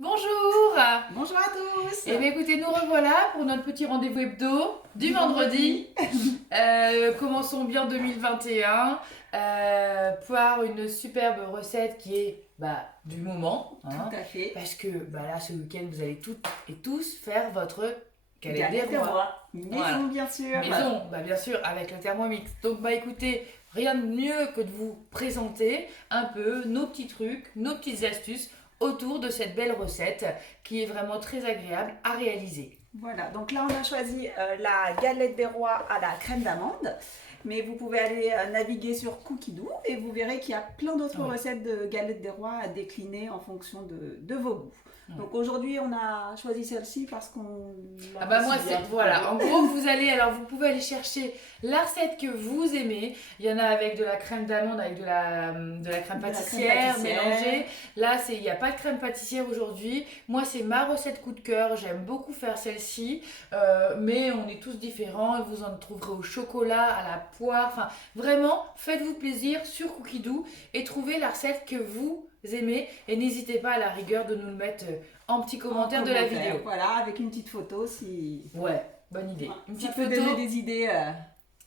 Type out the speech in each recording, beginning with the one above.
Bonjour. Bonjour à tous. Eh bien écoutez, nous revoilà pour notre petit rendez-vous hebdo du vendredi. Commençons bien 2021 par une superbe recette qui est du moment. Tout à fait. Parce que là, ce week-end, vous allez toutes et tous faire votre Galette des rois. Maison, Voilà. bien sûr. Maison, bien sûr, avec le Thermomix. Donc écoutez, rien de mieux que de vous présenter un peu nos petits trucs, nos petites astuces autour de cette belle recette qui est vraiment très agréable à réaliser. Voilà, donc là on a choisi la galette des rois à la crème d'amande. Mais vous pouvez aller naviguer sur Cookidoo et vous verrez qu'il y a plein d'autres recettes de galettes des rois à décliner en fonction de vos goûts. Donc aujourd'hui on a choisi celle-ci parce qu'on... moi c'est voilà, en gros vous pouvez aller chercher la recette que vous aimez. Il y en a avec de la crème d'amande, avec de la crème pâtissière mélangée. Là il n'y a pas de crème pâtissière aujourd'hui. Moi c'est ma recette coup de cœur, j'aime beaucoup faire celle-ci. Mais on est tous différents, vous en trouverez au chocolat, à la poire, enfin vraiment faites-vous plaisir sur Cookidoo et trouvez la recette que vous aimez et n'hésitez pas à la rigueur de nous le mettre en petit commentaire de la vidéo. Voilà, avec une petite photo si... Ouais, bonne idée. Une petite photo. Donner des idées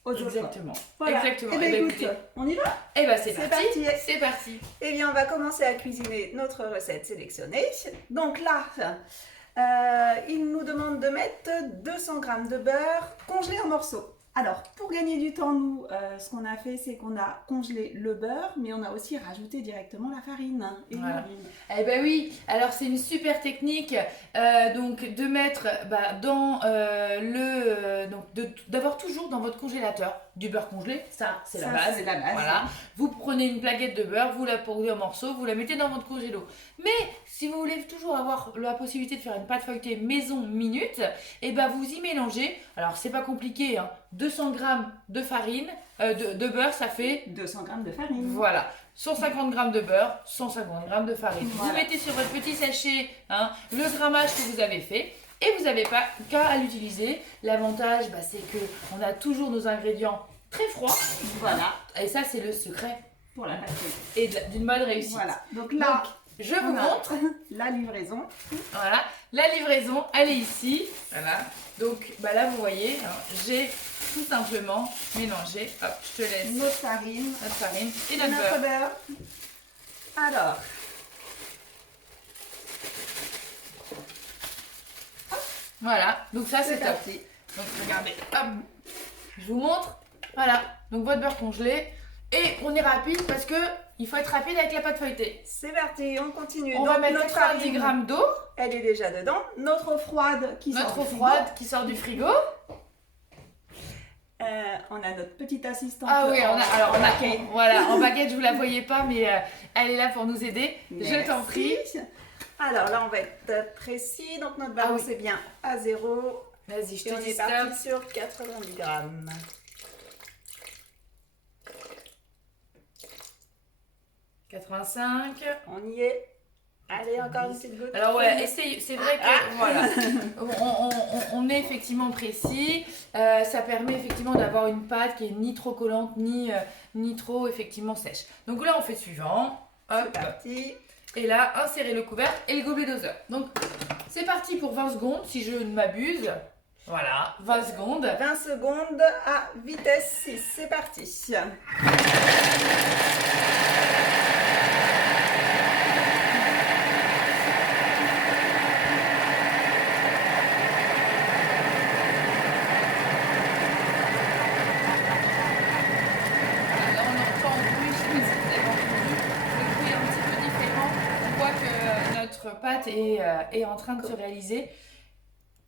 aux autres. Exactement. Voilà. Exactement. Et bien écoute, on y va? Eh bien c'est parti. C'est parti. Eh bien on va commencer à cuisiner notre recette sélectionnée. Donc là, il nous demande de mettre 200 g de beurre congelé en morceaux. Alors, pour gagner du temps, nous, ce qu'on a fait, c'est qu'on a congelé le beurre, mais on a aussi rajouté directement la farine et l'urine. Eh ben oui, alors c'est une super technique, donc de mettre dans d'avoir toujours dans votre congélateur du beurre congelé, ça c'est la base. Voilà. Vous prenez une plaquette de beurre, vous la posez en morceaux, vous la mettez dans votre congélo. Mais si vous voulez toujours avoir la possibilité de faire une pâte feuilletée maison minute, et vous y mélangez, alors c'est pas compliqué, 200 g de farine, de beurre, ça fait 200 g de farine. Voilà, 150 g de beurre, 150 g de farine. Voilà. Vous mettez sur votre petit sachet le grammage que vous avez fait et vous n'avez pas qu'à l'utiliser. L'avantage, c'est que on a toujours nos ingrédients très froids. Voilà. Et ça, c'est le secret pour la pâte et d'une bonne réussite. Voilà. Donc là, je vous montre la livraison. Voilà, la livraison, elle est ici. Voilà. Donc là, vous voyez, j'ai tout simplement mélangé. Hop, je te laisse notre farine et notre beurre. Alors, voilà, donc ça c'est top. Donc regardez, hop, je vous montre. Voilà, donc votre beurre congelé. Et on est rapide parce que il faut être rapide avec la pâte feuilletée. C'est parti, on continue. On va mettre 90 g d'eau. Elle est déjà dedans. Notre eau froide qui sort du frigo. On a notre petite assistante. Ah oui, voilà, en baguette, je vous la voyais pas, mais elle est là pour nous aider. Merci. Je t'en prie. Alors là, on va être précis. Donc notre balance est bien à 0. Vas-y, je te dis on est parti sur 90 g. 85. On y est. Allez, encore une petite goutte. Alors essayez, c'est vrai que voilà, on est effectivement précis. Ça permet effectivement d'avoir une pâte qui est ni trop collante ni trop effectivement sèche. Donc là on fait suivant. Hop. C'est parti. Et là insérez le couvercle et le gobelet doseur. Donc c'est parti pour 20 secondes si je ne m'abuse. Voilà, 20 secondes. 20 secondes à vitesse 6. C'est parti. Pâte est en train de se réaliser.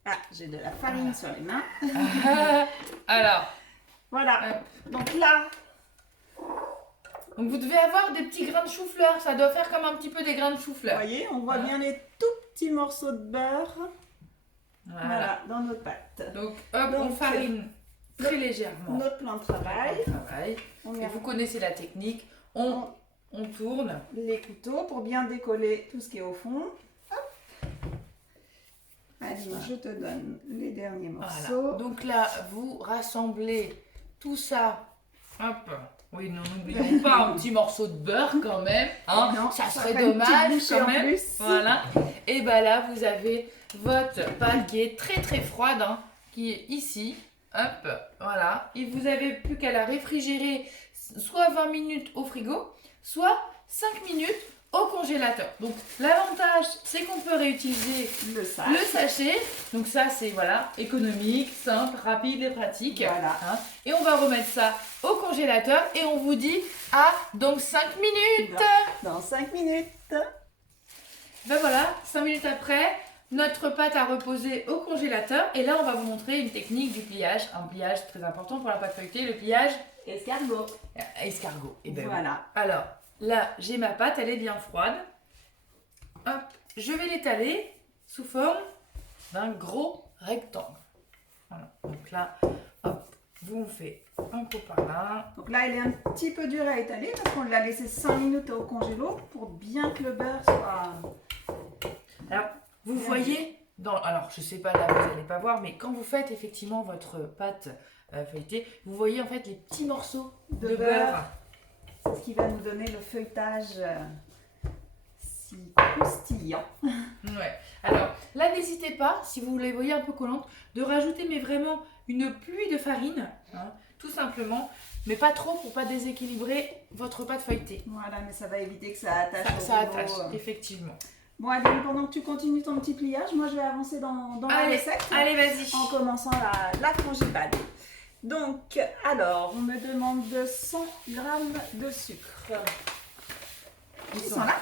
Ah, j'ai de la farine sur les mains. Alors, voilà. Donc là, donc vous devez avoir des petits grains de chou-fleur. Ça doit faire comme un petit peu des grains de chou-fleur. Vous voyez, on voit bien les tout petits morceaux de beurre. Voilà, dans notre pâte. Donc, hop, on farine très légèrement. Notre plan de travail. Et vous connaissez la technique. On tourne les couteaux pour bien décoller tout ce qui est au fond. Hop. Allez, je te donne les derniers morceaux. Voilà. Donc là, vous rassemblez tout ça. Hop. Oui, non, n'oublions pas un petit morceau de beurre quand même. Hein. Non, ça serait ferait une petite dommage bouchée quand en même. plus. Voilà. Et bah là, vous avez votre pâte qui est très très froide, hein, qui est ici. Hop, voilà. Et vous avez plus qu'à la réfrigérer soit 20 minutes au frigo, soit 5 minutes au congélateur. Donc l'avantage, c'est qu'on peut réutiliser Le sac. le sachet. Donc ça, c'est voilà, économique, simple, rapide et pratique. Voilà. Hein. Et on va remettre ça au congélateur et on vous dit à donc 5 minutes. Dans 5 minutes. Ben voilà, 5 minutes après, notre pâte a reposé au congélateur. Et là, on va vous montrer une technique du pliage. Un pliage très important pour la pâte feuilletée, le pliage Escargot. escargot. Et ben Voilà. oui. Alors, là, j'ai ma pâte, elle est bien froide. Hop, je vais l'étaler sous forme d'un gros rectangle. Voilà. Donc là, hop, vous me faites un coup par là. Donc là, il est un petit peu dur à étaler parce qu'on l'a laissé 5 minutes au congélo pour bien que le beurre soit... Alors, vous voyez, alors je sais pas là, vous n'allez pas voir, mais quand vous faites effectivement votre pâte feuilletée, vous voyez en fait les petits morceaux de beurre. C'est ce qui va nous donner le feuilletage si croustillant. Ouais. Alors là, n'hésitez pas, si vous les voyez un peu collantes, de rajouter mais vraiment une pluie de farine, hein, tout simplement, mais pas trop pour pas déséquilibrer votre pâte feuilletée. Voilà, mais ça va éviter que ça attache Ça au attache, rouleau. effectivement. Bon, Adeline, pendant que tu continues ton petit pliage, moi je vais avancer dans la recette. Allez, vas-y. En commençant la frangipane. Donc, alors, on me demande 100 g de sucre. Ils sont là.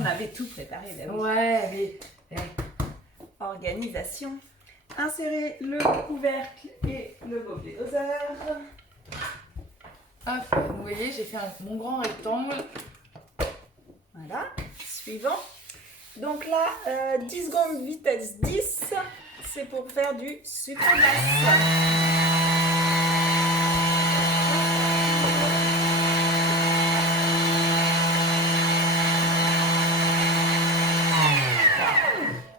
On avait tout préparé. Là, oui. Ouais, mais... Organisation. Insérer le couvercle et le gobelet doseur. Hop, vous voyez, j'ai fait mon grand rectangle. Voilà. Suivant. Donc là, 10 secondes vitesse 10, c'est pour faire du sucre glace.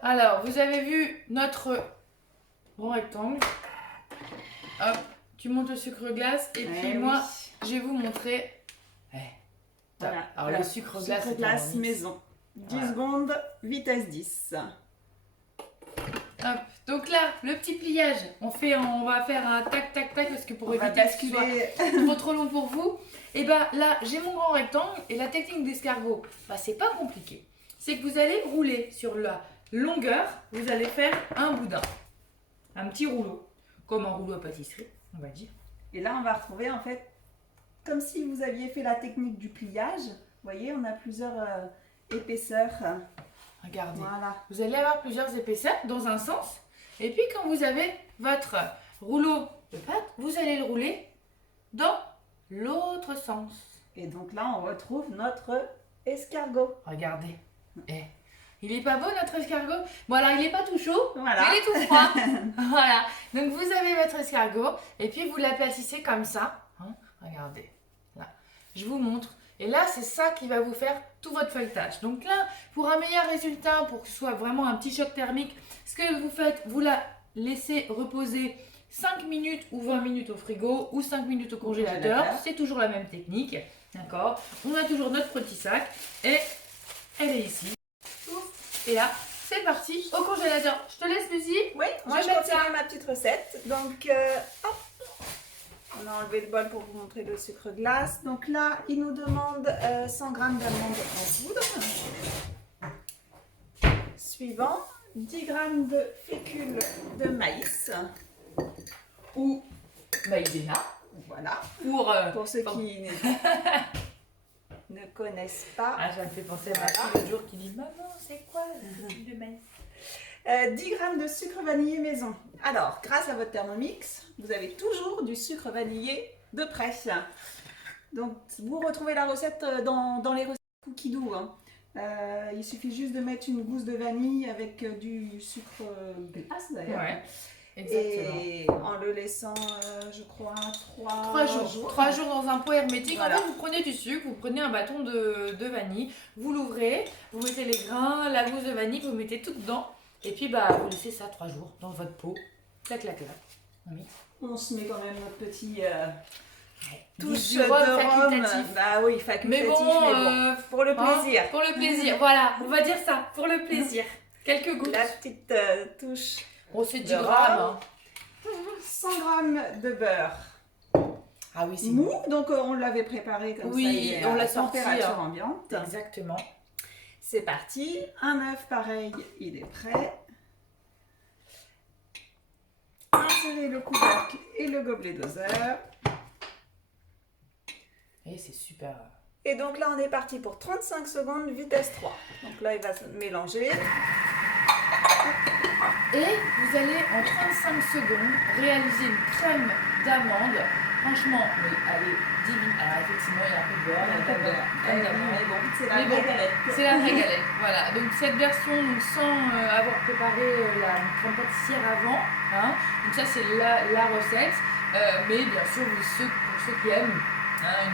Alors, vous avez vu notre grand rectangle. Hop, tu montes le sucre glace et puis moi, je vais vous montrer. Voilà. Alors, Voilà. le sucre glace, Sucre glace maison. 10 secondes, vitesse 10. Hop. Donc là, le petit pliage, on va faire un tac tac tac parce que pour éviter que ce soit trop long pour vous. Et bah là, j'ai mon grand rectangle et la technique d'escargot, bah c'est pas compliqué. C'est que vous allez rouler sur la longueur, vous allez faire un boudin, un petit rouleau, comme un rouleau à pâtisserie, on va dire. Et là, on va retrouver en fait, comme si vous aviez fait la technique du pliage. Vous voyez, on a plusieurs épaisseurs. Regardez, Voilà. vous allez avoir plusieurs épaisseurs dans un sens. Et puis quand vous avez votre rouleau de pâte, vous allez le rouler dans l'autre sens. Et donc là, on retrouve notre escargot. Regardez. Il est pas beau notre escargot? Bon alors il est pas tout chaud, Voilà. mais il est tout froid. Voilà. Donc vous avez votre escargot et puis vous l'aplatissez comme ça. Hein, regardez. Là. Je vous montre. Et là, c'est ça qui va vous faire tout votre feuilletage. Donc là, pour un meilleur résultat, pour que ce soit vraiment un petit choc thermique, ce que vous faites, vous la laissez reposer 5 minutes ou 20 minutes au frigo ou 5 minutes au congélateur. C'est toujours la même technique. D'accord? On a toujours notre petit sac et elle est ici. Et là, c'est parti au congélateur. Je te laisse, Lucie. Oui, moi je continue ma petite recette. Donc, hop. On a enlevé le bol pour vous montrer le sucre glace. Donc là, il nous demande 100 g d'amandes en poudre. Suivant, 10 g de fécule de maïs. Ou maïzena. Voilà. Pour ceux qui ne connaissent pas. Ah, ça me fait penser à ma fille l'autre jour qui dit « Maman, c'est quoi la fécule de maïs ?» 10 g de sucre vanillé maison. Alors, grâce à votre Thermomix, vous avez toujours du sucre vanillé de près. Donc, vous retrouvez la recette dans les recettes Cookie Doux. Hein. Il suffit juste de mettre une gousse de vanille avec du sucre glace d'ailleurs. Ouais, exactement. Et en le laissant, je crois, 3 jours. 3 jours dans un pot hermétique. Voilà. En fait, vous prenez du sucre, vous prenez un bâton de vanille, vous l'ouvrez, vous mettez les grains, la gousse de vanille, vous mettez tout dedans. Et puis, bah, vous laissez ça 3 jours dans votre pot. Clac, clac, clac. On se met quand même notre petit touche du de rhum rhum. facultatif. Bah oui, facultatif, Mais bon, pour le plaisir. Pour le plaisir, voilà, on va dire ça, pour le plaisir. Quelques gouttes. La petite touche. On se dit de grammes. rhum. 100 g de beurre. Ah oui, c'est Mou, donc on l'avait préparé comme ça. Oui, on l'a sorti. Température ambiante. Exactement. C'est parti. Un œuf pareil, il est prêt. Insérez le couvercle et le gobelet doseur. Et c'est super. Et donc là, on est parti pour 35 secondes, vitesse 3. Donc là, il va se mélanger. Et vous allez en 35 secondes réaliser une crème d'amande. Franchement, mais allez, divine. Alors effectivement, il y a un peu de beurre, il y a pas de beurre. Mais bon, c'est la Mais bon, vraie galette. C'est la vraie galette. Voilà. Donc cette version, donc, sans avoir préparé la crème pâtissière avant. Hein. Donc ça, c'est la recette. Mais bien sûr, pour ceux qui aiment hein,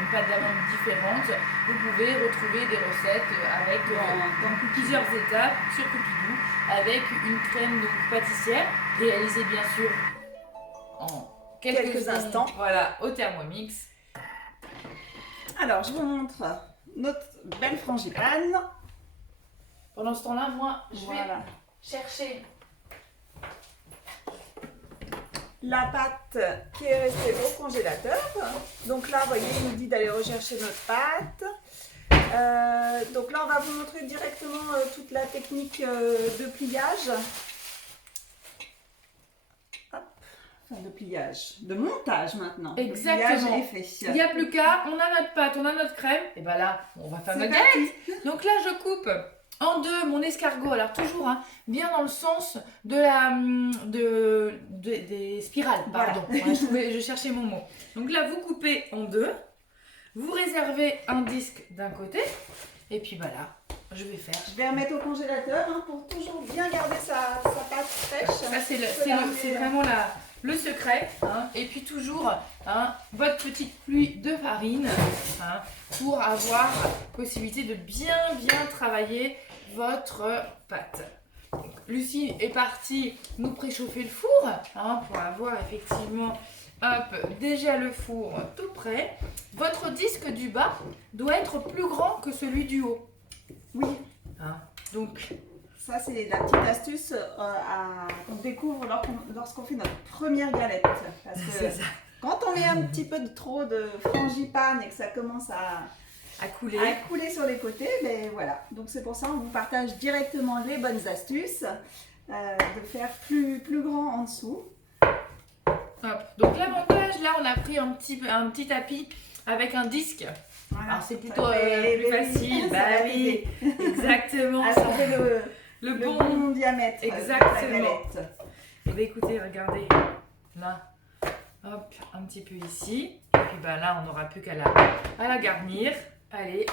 une pâte d'amande différente, vous pouvez retrouver des recettes avec dans plusieurs étapes sur Coupidou avec une crème donc, pâtissière réalisée bien sûr en quelques instants. Voilà, au Thermomix. Alors, je vous montre notre belle frangipane. Pendant ce temps-là, moi, je vais Voilà. chercher La pâte qui est restée au congélateur. Donc là, vous voyez, il nous dit d'aller rechercher notre pâte. Donc là, on va vous montrer directement toute la technique de pliage. Hop. Enfin, de pliage, de montage maintenant. Exactement. Le pliage est fait. Il n'y a plus qu'à, on a notre pâte, on a notre crème, et ben là, on va faire C'est notre galette. Donc là, je coupe en deux mon escargot, alors toujours hein, bien dans le sens de des spirales, pardon. Voilà, je cherchais mon mot. Donc là, vous coupez en deux, vous réservez un disque d'un côté, et puis voilà, je vais faire. Je vais remettre au congélateur hein, pour toujours bien garder sa pâte fraîche. Ça, c'est vraiment le secret. Hein. Et puis toujours hein, votre petite pluie de farine hein, pour avoir possibilité de bien travailler votre pâte. Donc, Lucie est partie nous préchauffer le four hein, pour avoir effectivement déjà le four tout prêt. Votre disque du bas doit être plus grand que celui du haut. Oui. Hein. Donc, ça, c'est la petite astuce qu'on découvre lorsqu'on fait notre première galette. Parce que quand on met un petit peu trop de frangipane et que ça commence à couler sur les côtés, ben voilà. Donc c'est pour ça qu'on vous partage directement les bonnes astuces de faire plus grand en dessous. Hop. Donc l'avantage, là, on a pris un petit tapis avec un disque. Voilà. Alors c'est plutôt plus facile. Bah oui, exactement. Alors, ça fait le bon bon diamètre. Exactement. Et bien écoutez, regardez. Là, hop, un petit peu ici. Et puis bah là, on n'aura plus qu'à la garnir. Allez.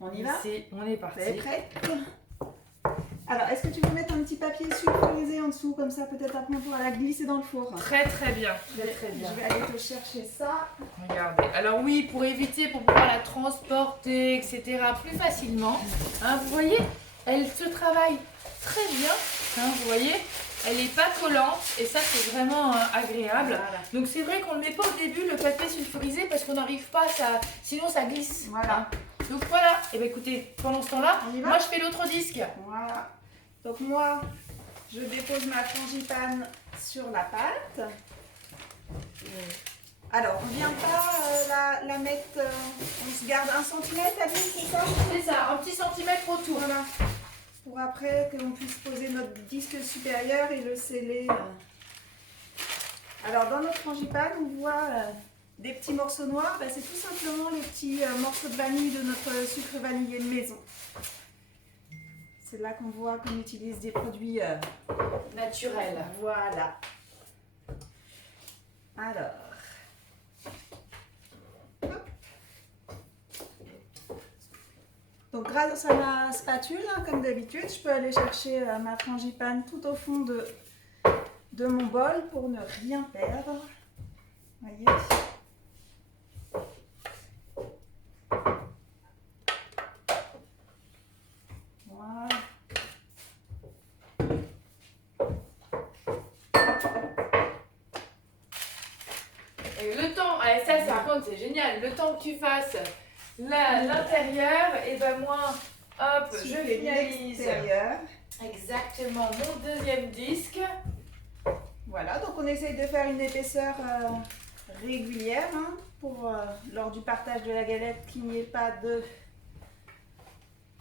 On y va? Ici, on est parti. Vous êtes prêts? Alors, est-ce que tu veux mettre un petit papier sulfurisé en dessous, comme ça peut-être après on pourra la glisser dans le four? Très bien. Très bien. Je vais aller te chercher ça. Regardez. Alors oui, pour pouvoir la transporter, etc. plus facilement. Hein, vous voyez, elle se travaille très bien. Hein, vous voyez, elle n'est pas collante et ça c'est vraiment agréable. Voilà. Donc c'est vrai qu'on ne met pas au début le papier sulfurisé parce qu'on n'arrive pas, sinon ça glisse. Voilà. Hein. Donc voilà. Et bien écoutez, pendant ce temps-là, On y va? moi je fais l'autre disque. Voilà. Donc moi, je dépose ma frangipane sur la pâte. Alors, on ne vient pas la mettre, on se garde 1 cm à lui, c'est ça? C'est ça, un petit centimètre autour. Voilà. Pour après que l'on puisse poser notre disque supérieur et le sceller. Alors, dans notre frangipane, on voit des petits morceaux noirs. Ben, c'est tout simplement les petits morceaux de vanille de notre sucre vanillé de maison. C'est là qu'on voit qu'on utilise des produits Naturel. Voilà. Alors. Hop. Donc grâce à ma spatule, hein, comme d'habitude, je peux aller chercher ma frangipane tout au fond de mon bol pour ne rien perdre. Voyez. Voilà. Et et ça par contre c'est génial. Le temps que tu fasses l'intérieur, et ben moi, hop, je finalise exactement mon deuxième disque. Voilà, donc on essaye de faire une épaisseur régulière hein, pour lors du partage de la galette qu'il n'y ait pas de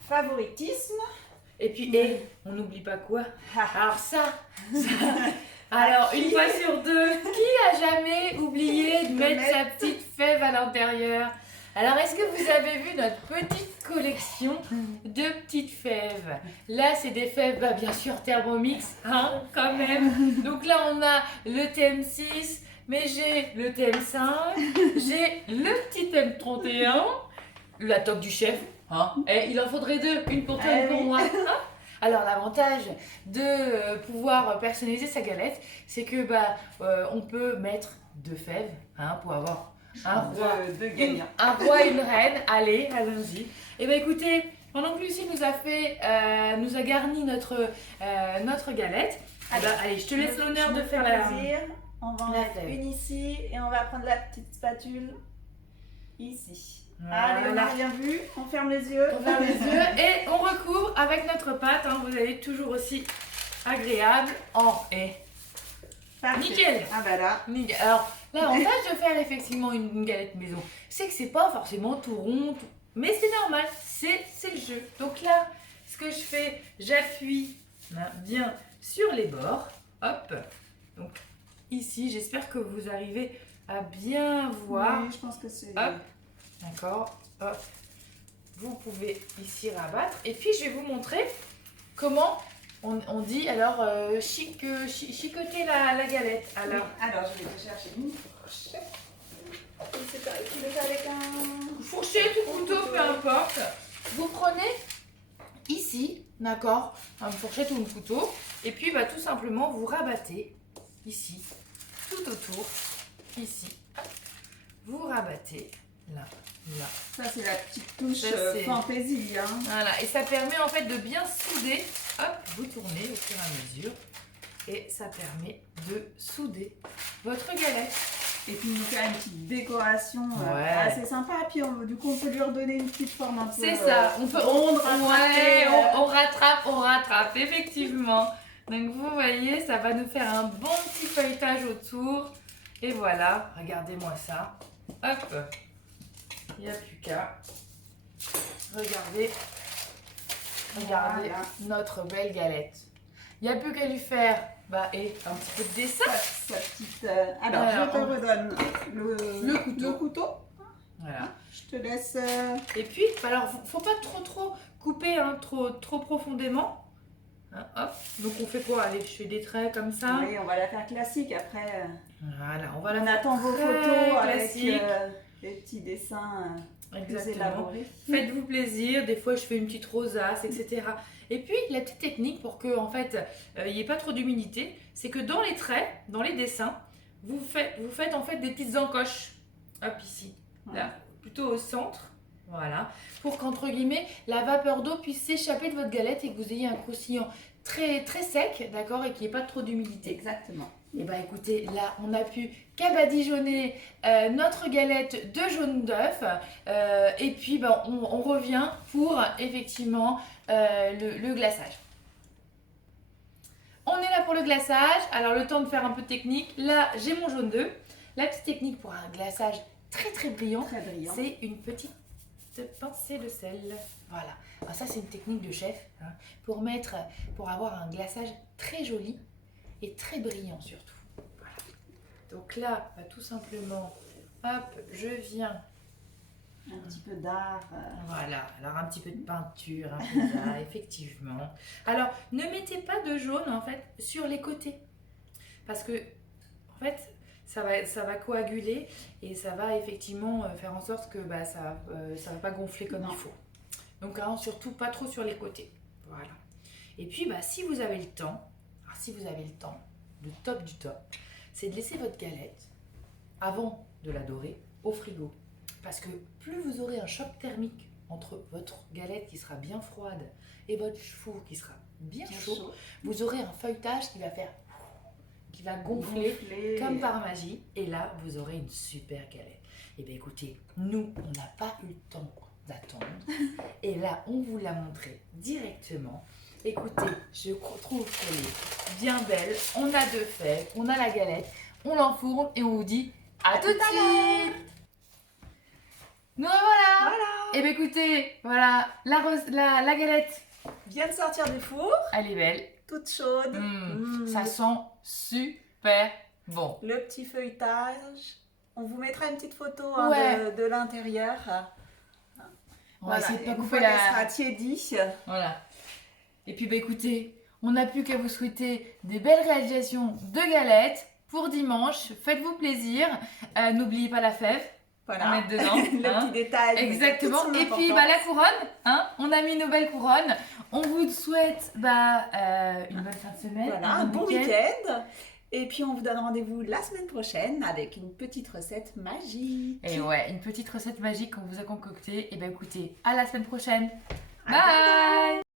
favoritisme. Et puis, on n'oublie pas quoi? Alors ça. Alors, une fois sur deux, qui a jamais oublié de mettre sa petite fève à l'intérieur? Alors, est-ce que vous avez vu notre petite collection de petites fèves? Là, c'est des fèves, bah, bien sûr, Thermomix, hein, quand même. Donc là, on a le TM6, mais j'ai le TM5, j'ai le petit M31, la top du chef. Hein, et il en faudrait deux, une pour toi, une pour moi. Hein. Alors l'avantage de pouvoir personnaliser sa galette, c'est que bah on peut mettre deux fèves hein, pour avoir un roi, un roi et une reine. Allez, allons-y. Et ben écoutez, pendant que Lucie nous a garni notre galette, allez, je te laisse l'honneur de faire la plaisir. On va en mettre une ici et on va prendre la petite spatule ici. Voilà. Allez, on a rien vu, on ferme les yeux. On ferme les yeux et on recouvre avec notre pâte. Hein, vous allez toujours aussi agréable. Nickel. Ah bah là. Nickel. Alors, l'avantage de faire effectivement une galette maison, c'est que c'est pas forcément tout rond, mais c'est normal, c'est le jeu. Donc là, ce que je fais, j'appuie bien sur les bords. Hop. Donc ici, j'espère que vous arrivez à bien voir. Oui, je pense que c'est... Hop. D'accord, hop, vous pouvez ici rabattre et puis je vais vous montrer comment on dit alors chicoter la galette. Alors je vais te chercher une fourchette. Tu le fais avec un fourchette ou couteau, peu importe. Vous prenez ici, d'accord, une fourchette ou un couteau et puis bah, tout simplement vous rabattez ici, tout autour, ici, hop, vous rabattez. Là. Ça c'est la petite touche fantaisie. Hein. Voilà, et ça permet en fait de bien souder. Hop, vous tournez au fur et à mesure. Et ça permet de souder votre galette. Et puis il nous fait une petite décoration assez sympa. Puis du coup on peut lui redonner une petite forme un peu. C'est ça, on peut on rattrape, effectivement. Donc vous voyez, ça va nous faire un bon petit feuilletage autour. Et voilà, regardez-moi ça. Hop. Il n'y a plus qu'à regarder voilà. Notre belle galette. Il n'y a plus qu'à lui faire un petit peu de dessin. Sa petite, alors, je te redonne le couteau. Voilà. Je te laisse... Et puis, alors, faut pas trop couper hein, trop profondément. Hein, hop. Donc on fait quoi? Allez, je fais des traits comme ça. Oui, on va la faire classique après. Voilà, on attend vos photos classique. Avec... des petits dessins élaborés. Faites-vous plaisir, des fois je fais une petite rosace, etc. Et puis la petite technique pour que en fait il n'y ait pas trop d'humidité, c'est que dans les traits, dans les dessins, vous faites en fait des petites encoches. Hop ici, là, plutôt au centre. Voilà, pour qu'entre guillemets la vapeur d'eau puisse s'échapper de votre galette et que vous ayez un croustillant très sec, d'accord, et qu'il n'y ait pas trop d'humidité. Exactement. Et bah écoutez, là on a pu cabadigeonner notre galette de jaune d'œuf et puis bah, on revient pour effectivement le glaçage. On est là pour le glaçage, alors le temps de faire un peu de technique. Là j'ai mon jaune d'œuf. La petite technique pour un glaçage très brillant, c'est une petite pincée de sel. Voilà, alors ça c'est une technique de chef hein, pour avoir un glaçage très joli et très brillant surtout. Voilà. Donc là, bah, tout simplement, hop, je viens. Un petit peu d'art. Voilà, alors un petit peu de peinture, un peu d'art, effectivement. Alors, ne mettez pas de jaune en fait sur les côtés. Parce que, en fait, ça va coaguler et ça va effectivement faire en sorte que bah, ça va pas gonfler comme il faut. Donc, hein, surtout pas trop sur les côtés. Voilà. Et puis, bah, si vous avez le temps, le top du top, c'est de laisser votre galette, avant de la dorer, au frigo. Parce que plus vous aurez un choc thermique entre votre galette qui sera bien froide et votre four qui sera bien chaud, vous aurez un feuilletage qui va faire qui va gonfler comme par magie. Et là, vous aurez une super galette. Et bien écoutez, nous, on n'a pas eu le temps d'attendre. Et là, on vous l'a montré directement. Écoutez, je trouve qu'elle est bien belle. On a deux fèves, on a la galette, on l'enfourne et on vous dit à tout de suite. Nous voilà. Et bien écoutez, voilà, la galette vient de sortir du four. Elle est belle. Toute chaude. Ça sent super bon. Le petit feuilletage. On vous mettra une petite photo de l'intérieur. Voilà, c'est pas couper la... sera tiédie. Voilà. Et puis bah écoutez, on n'a plus qu'à vous souhaiter des belles réalisations de galettes pour dimanche. Faites-vous plaisir. N'oubliez pas la fève. Voilà. À mettre dedans. Le petit détail. Exactement. Et puis bah, la couronne. On a mis nos belles couronnes. On vous souhaite une bonne fin de semaine. Voilà, un bon week-end. Et puis on vous donne rendez-vous la semaine prochaine avec une petite recette magique. Et ouais, une petite recette magique qu'on vous a concoctée. Et bien écoutez, à la semaine prochaine. Bye.